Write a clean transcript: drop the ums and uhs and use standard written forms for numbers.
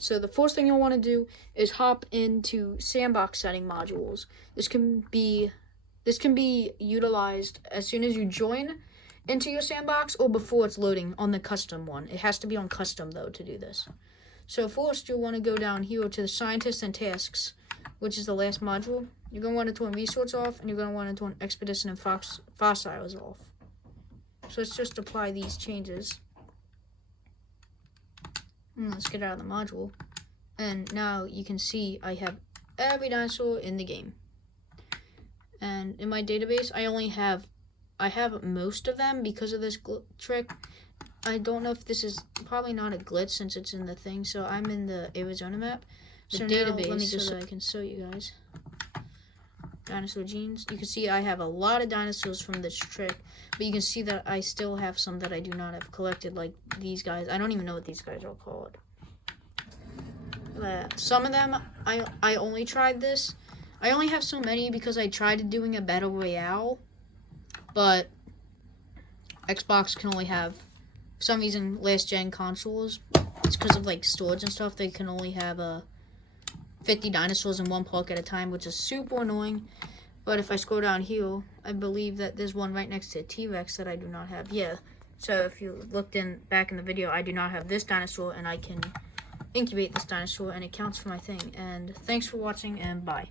So the first thing you'll want to do is hop into sandbox setting modules. This can be utilized as soon as you join into your sandbox or before it's loading on the custom one. It has to be on custom though to do this. So first you'll want to go down here to the scientists and tasks, which is the last module. You're going to want to turn resource off, and you're going to want to turn expedition and fossils off. So let's just apply these changes. And let's get out of the module. And now you can see I have every dinosaur in the game. And in my database, I have most of them because of this trick. I don't know if this is probably not a glitch since it's in the thing. So I'm in the Arizona map. The database, let me just so that I can show you guys. Dinosaur genes. You can see I have a lot of dinosaurs from this trick, but you can see that I still have some that I do not have collected, like these guys. I don't even know what these guys are called. Some of them, I only tried this. I only have so many because I tried doing a battle royale, but Xbox can only have, for some reason, last gen consoles. It's because of like storage and stuff. They can only have 50 dinosaurs in one park at a time, which is super annoying. But if I scroll down here, I believe that there's one right next to a T-Rex that I do not have. Yeah, so if you looked back in the video, I do not have this dinosaur, and I can incubate this dinosaur, and it counts for my thing. And thanks for watching, and bye.